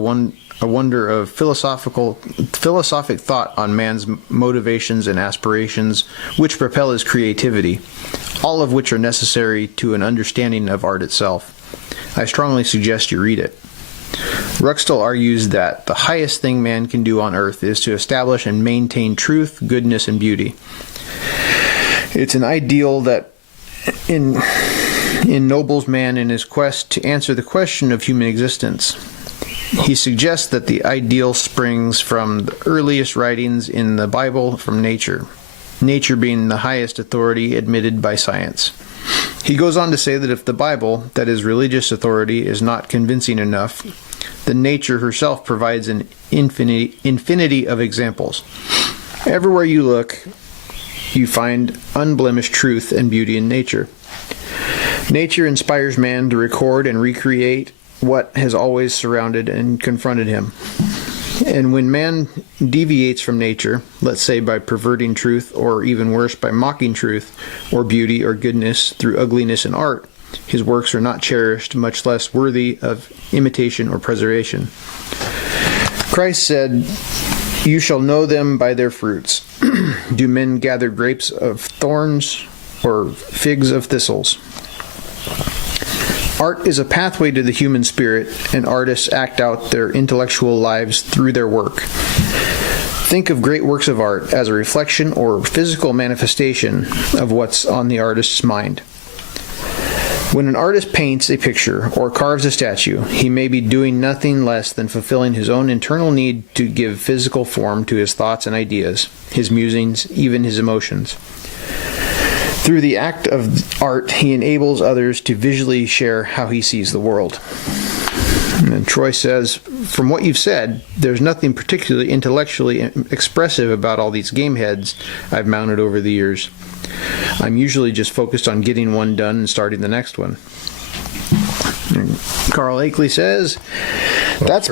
wonder of philosophic thought on man's motivations and aspirations, which propel his creativity, all of which are necessary to an understanding of art itself. I strongly suggest you read it. Ruckstuhl argues that the highest thing man can do on earth is to establish and maintain truth, goodness, and beauty. It's an ideal that ennobles man in his quest to answer the question of human existence. He suggests that the ideal springs from the earliest writings in the Bible from nature being the highest authority admitted by science. He goes on to say that if the Bible, that is religious authority, is not convincing enough, then nature herself provides an infinity of examples. Everywhere you look, you find unblemished truth and beauty in nature. Nature inspires man to record and recreate what has always surrounded and confronted him. And when man deviates from nature, let's say by perverting truth, or even worse, by mocking truth, or beauty, or goodness through ugliness in art, his works are not cherished, much less worthy of imitation or preservation. Christ said, "You shall know them by their fruits. Do men gather grapes of thorns or figs of thistles?" Art is a pathway to the human spirit, and artists act out their intellectual lives through their work. Think of great works of art as a reflection or physical manifestation of what's on the artist's mind. When an artist paints a picture or carves a statue, he may be doing nothing less than fulfilling his own internal need to give physical form to his thoughts and ideas, his musings, even his emotions. Through the act of art, he enables others to visually share how he sees the world. And Troy says, from what you've said, there's nothing particularly intellectually expressive about all these game heads I've mounted over the years. I'm usually just focused on getting one done and starting the next one. And Carl Akeley says, that's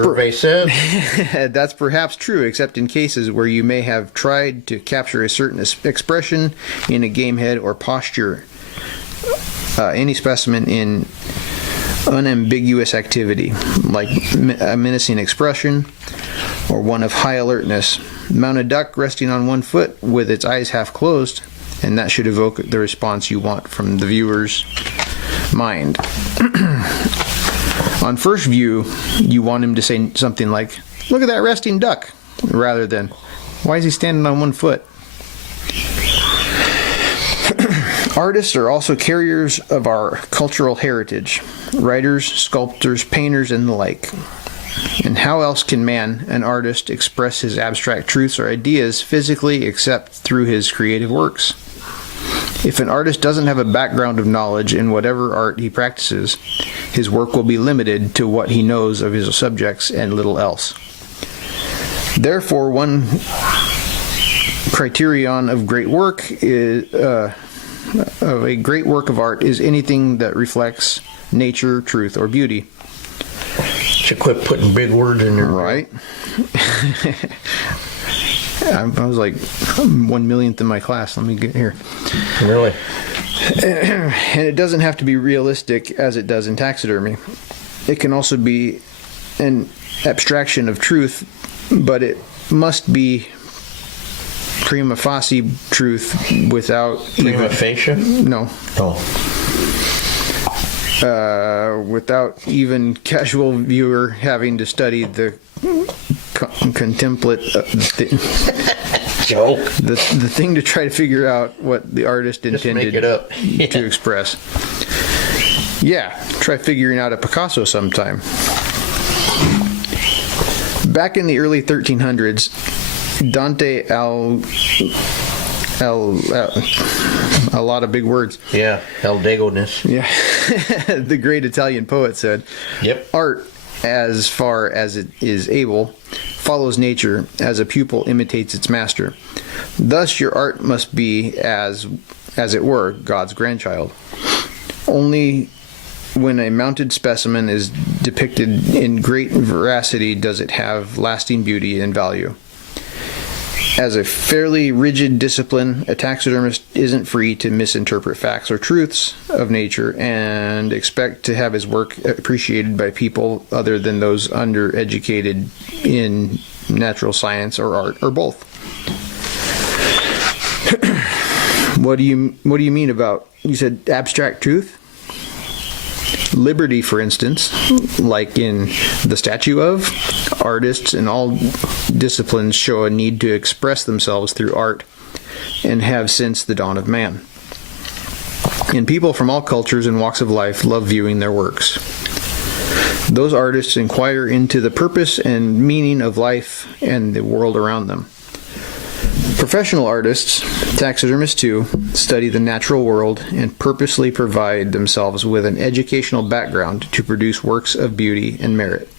perhaps true, except in cases where you may have tried to capture a certain expression in a game head or posture, any specimen in unambiguous activity, like a menacing expression or one of high alertness. Mount a duck resting on one foot with its eyes half closed, and that should evoke the response you want from the viewer's mind. On first view, you want him to say something like, "Look at that resting duck," rather than, "Why is he standing on one foot?" Artists are also carriers of our cultural heritage, writers, sculptors, painters, and the like. And how else can man, an artist, express his abstract truths or ideas physically except through his creative works? If an artist doesn't have a background of knowledge in whatever art he practices, his work will be limited to what he knows of his subjects and little else. Therefore, one criterion of great work is of a great work of art is anything that reflects nature, truth, or beauty. Should quit putting big words in there. Right. I was like 1/1,000,000th in my class. Let me get here. Really? And it doesn't have to be realistic as it does in taxidermy. It can also be an abstraction of truth, but it must be prima facie truth without Prima facie? No. Oh. Without even casual viewer having to study the contemplate Joke. the thing to try to figure out what the artist intended to express. Yeah, try figuring out a Picasso sometime. Back in the early 1300s, Dante a lot of big words. Yeah, Aldegoness. Yeah. The great Italian poet said, "Yep. Art, as far as it is able, follows nature as a pupil imitates its master. Thus your art must be, as it were, God's grandchild. Only when a mounted specimen is depicted in great veracity does it have lasting beauty and value. As a fairly rigid discipline, a taxidermist isn't free to misinterpret facts or truths of nature and expect to have his work appreciated by people other than those undereducated in natural science or art or both." What do you mean about, you said abstract truth? Liberty, for instance, like in The Statue of, artists in all disciplines show a need to express themselves through art and have since the dawn of man. And people from all cultures and walks of life love viewing their works. Those artists inquire into the purpose and meaning of life and the world around them. Professional artists, taxidermists too, study the natural world and purposely provide themselves with an educational background to produce works of beauty and merit.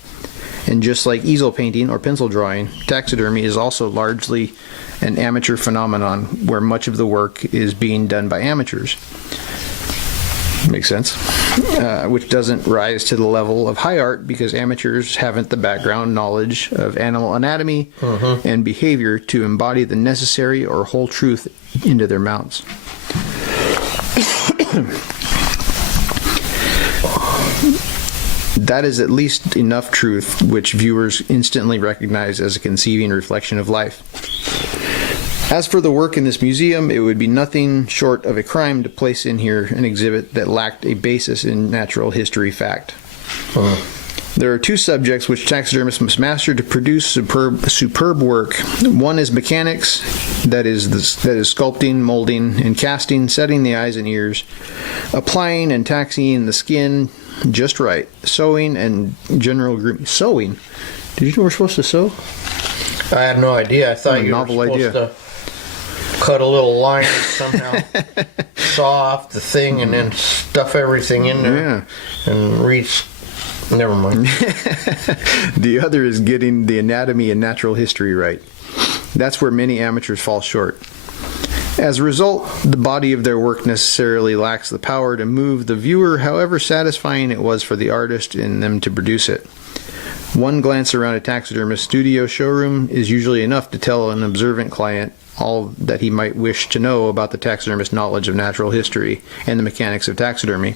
And just like easel painting or pencil drawing, taxidermy is also largely an amateur phenomenon where much of the work is being done by amateurs. Makes sense. Which doesn't rise to the level of high art because amateurs haven't the background knowledge of animal anatomy and behavior to embody the necessary or whole truth into their mounts. That is at least enough truth which viewers instantly recognize as a conceiving reflection of life. As for the work in this museum, it would be nothing short of a crime to place in here an exhibit that lacked a basis in natural history fact. There are two subjects which taxidermists must master to produce superb work. One is mechanics, that is sculpting, molding, and casting, setting the eyes and ears, applying and taxiing the skin just right, sewing and general grooming. Sewing? Did you know we're supposed to sew? I had no idea. I thought you were supposed to cut a little line and somehow saw off the thing and then stuff everything in there and never mind. The other is getting the anatomy and natural history right. That's where many amateurs fall short. As a result, the body of their work necessarily lacks the power to move the viewer, however satisfying it was for the artist in them to produce it. One glance around a taxidermist studio showroom is usually enough to tell an observant client all that he might wish to know about the taxidermist's knowledge of natural history and the mechanics of taxidermy.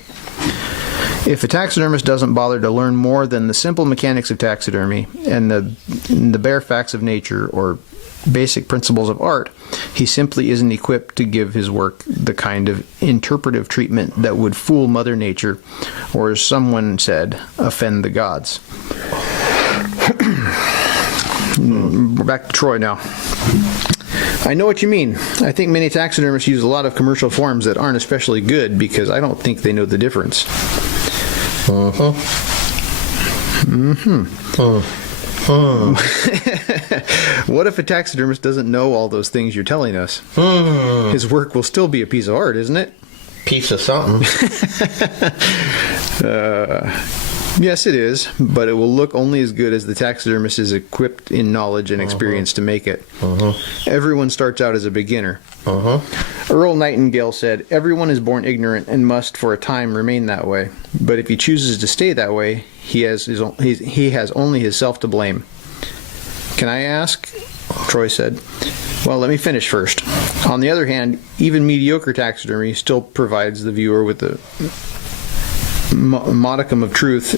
If a taxidermist doesn't bother to learn more than the simple mechanics of taxidermy and the bare facts of nature or basic principles of art, he simply isn't equipped to give his work the kind of interpretive treatment that would fool Mother Nature, or as someone said, offend the gods. We're back to Troy now. I know what you mean. I think many taxidermists use a lot of commercial forms that aren't especially good because I don't think they know the difference. What if a taxidermist doesn't know all those things you're telling us? His work will still be a piece of art, isn't it? Piece of something. Yes, it is, but it will look only as good as the taxidermist is equipped in knowledge and experience to make it. Everyone starts out as a beginner. Earl Nightingale said, "Everyone is born ignorant and must for a time remain that way. But if he chooses to stay that way, he has only himself to blame." "Can I ask?" Troy said. "Well, let me finish first. On the other hand, even mediocre taxidermy still provides the viewer with a modicum of truth,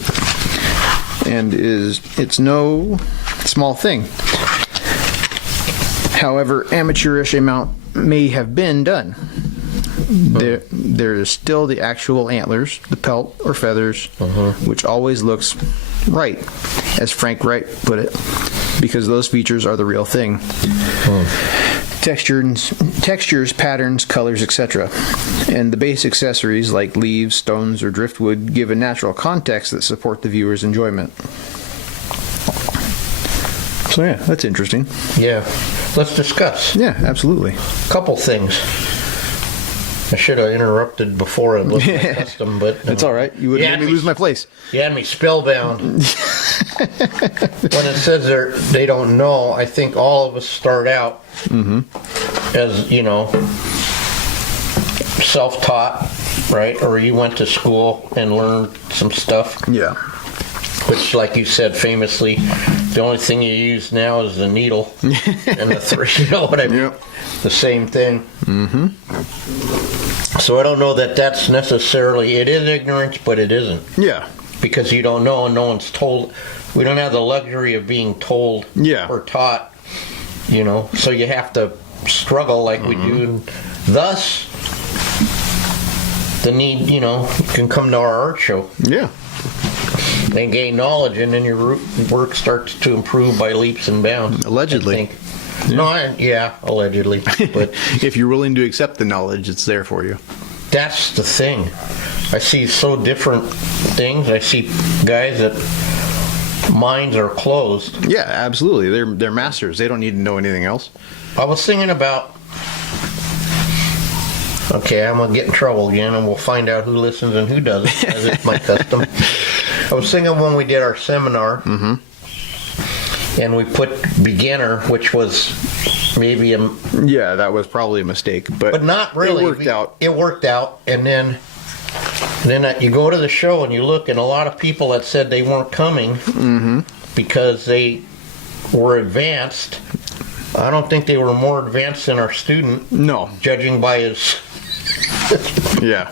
and it's no small thing. However amateurish amount may have been done, there is still the actual antlers, the pelt or feathers, which always looks right, as Frank Wright put it, because those features are the real thing. Textures, patterns, colors, etc. And the base accessories like leaves, stones, or driftwood give a natural context that support the viewer's enjoyment." So yeah, that's interesting. Yeah. Let's discuss. Yeah, absolutely. Couple things. I should have interrupted before I looked at my custom, but... That's all right. You wouldn't make me lose my place. You had me spellbound. When it says they don't know, I think all of us start out as, self-taught, right? Or you went to school and learned some stuff. Yeah. Which, like you said famously, the only thing you use now is the needle and the thread. You know what I mean? Yep. The same thing. So I don't know that that's necessarily, it is ignorance, but it isn't. Yeah. Because you don't know and no one's told. We don't have the luxury of being told or taught, so you have to struggle like we do. And thus, the need, you can come to our art show. Yeah. And gain knowledge, and then your work starts to improve by leaps and bounds. Allegedly. I think. Yeah. Allegedly. But if you're willing to accept the knowledge, it's there for you. That's the thing. I see so different things. I see guys that minds are closed. Yeah, absolutely. They're masters. They don't need to know anything else. I was thinking about... Okay, I'm going to get in trouble again, and we'll find out who listens and who doesn't, as it's my custom. I was thinking when we did our seminar, and we put beginner, which was maybe yeah, that was probably a mistake, but not really. It worked out. It worked out, and then you go to the show and you look, and a lot of people that said they weren't coming because they were advanced. I don't think they were more advanced than our student. No, judging by his. Yeah.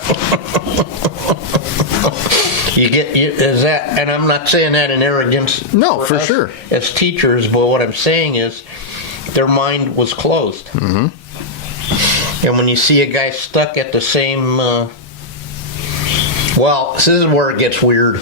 Is that, and I'm not saying that in arrogance. No, for sure. As teachers, but what I'm saying is, their mind was closed. Mm-hmm. And when you see a guy stuck at the same, well, this is where it gets weird,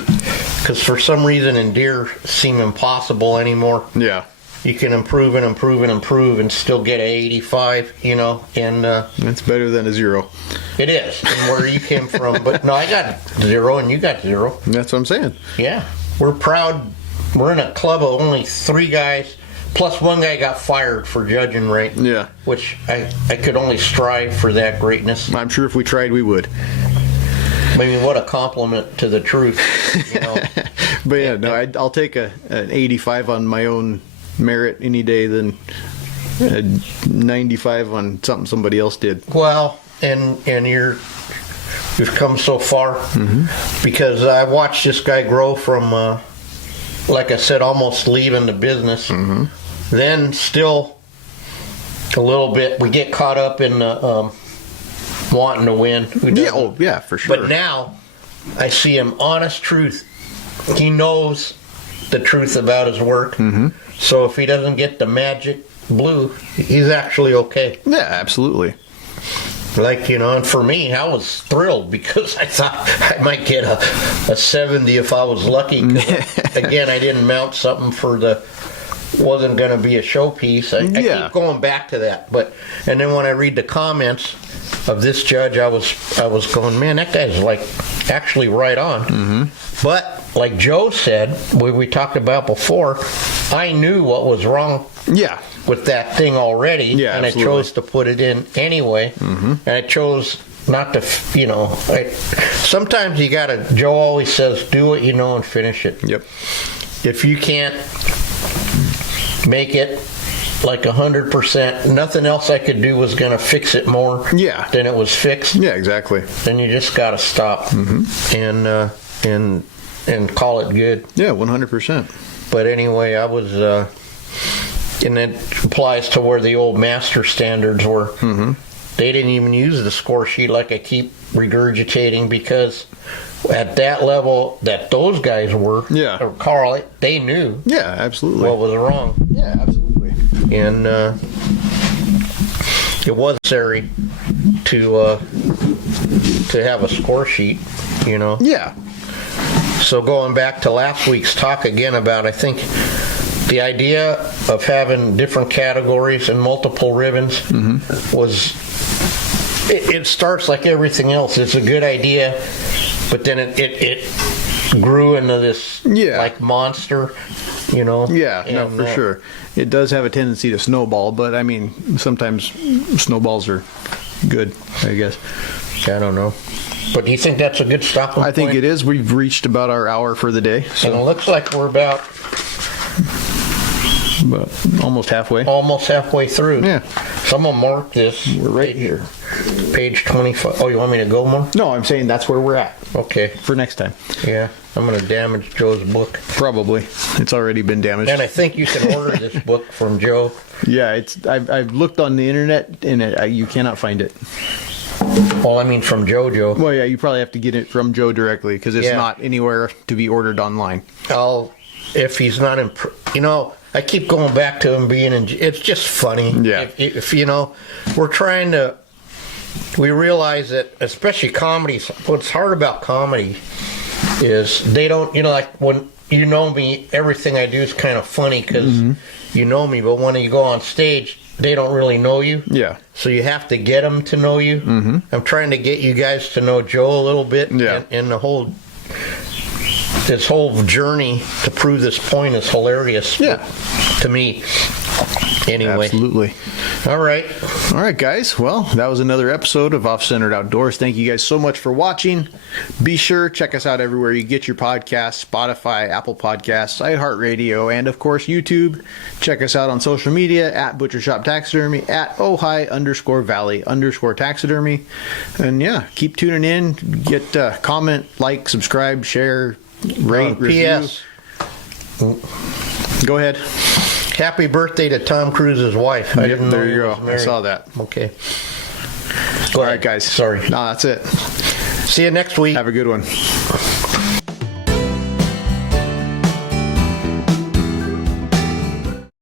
because for some reason in deer seem impossible anymore. Yeah. You can improve and improve and improve and still get an 85, and That's better than a 0. it is, and where you came from. But no, I got 0 and you got 0. That's what I'm saying. Yeah, we're proud. We're in a club of only 3 guys, plus one guy got fired for judging right. Yeah. Which I could only strive for that greatness. I'm sure if we tried, we would. I mean, what a compliment to the truth. But yeah, no, I'll take an 85 on my own merit any day than a 95 on something somebody else did. Well, and you've come so far, because I watched this guy grow from, like I said, almost leaving the business. Then still a little bit, we get caught up in wanting to win. Yeah, for sure. But now I see him honest truth. He knows the truth about his work. So if he doesn't get the magic blue, he's actually okay. Yeah, absolutely. Like, and for me, I was thrilled because I thought I might get a 70 if I was lucky. 'Cause again, I didn't mount something wasn't going to be a showpiece. I keep going back to that. And then when I read the comments of this judge, I was going, man, that guy's like actually right on. But like Joe said, we talked about before, I knew what was wrong. Yeah. With that thing already, Yeah, and absolutely. I chose to put it in anyway, and I chose not to, sometimes you gotta, Joe always says, do what you know and finish it. Yep. If you can't make it like 100%, nothing else I could do was gonna fix it more than it was fixed. Yeah, exactly. Then you just gotta stop and call it good. Yeah, 100%. But anyway, I was, and it applies to where the old master standards were. They didn't even use the score sheet like I keep regurgitating, because at that level that those guys were, or Carl, they knew absolutely what was wrong. Yeah, absolutely. And it was necessary to have a score sheet, Yeah. So going back to last week's talk again about, I think, the idea of having different categories and multiple ribbons was, it starts like everything else. It's a good idea, but then it grew into this like monster, Yeah, and, no, for sure. It does have a tendency to snowball, but I mean, sometimes snowballs are good, I guess. I don't know. But do you think that's a good stopping point? I think it is. We've reached about our hour for the day. So. And it looks like we're about almost halfway. Almost halfway through. Yeah. Someone mark this. We're right here. Page 25. Oh, you want me to go more? No, I'm saying that's where we're at. Okay. For next time. Yeah. I'm going to damage Joe's book. Probably. It's already been damaged. And I think you can order this book from Joe. Yeah, I've looked on the internet and you cannot find it. Well, I mean from Joe. Well, yeah, you probably have to get it from Joe directly because it's not anywhere to be ordered online. If he's not in, I keep going back to him being in. It's just funny. Yeah. If we're trying to. We realize that, especially comedy. What's hard about comedy is they don't. Like when you know me, everything I do is kind of funny because you know me. But when you go on stage, they don't really know you. Yeah. So you have to get them to know you. I'm trying to get you guys to know Joe a little bit. Yeah. And this whole journey to prove this point is hilarious. Yeah. To me. Anyway. Absolutely. All right, guys. Well, that was another episode of Off-Centered Outdoors. Thank you guys so much for watching. Be sure check us out everywhere you get your podcasts: Spotify, Apple Podcasts, iHeartRadio, and of course YouTube. Check us out on social media at Butcher Shop Taxidermy, at Ojai_Valley_taxidermy. And yeah, keep tuning in. Get comment, like, subscribe, share, rate, review. P.S. Go ahead. Happy birthday to Tom Cruise's wife. I didn't know there he you was go. I married. saw that. Okay. All right, guys. Sorry. No, that's it. See you next week. Have a good one.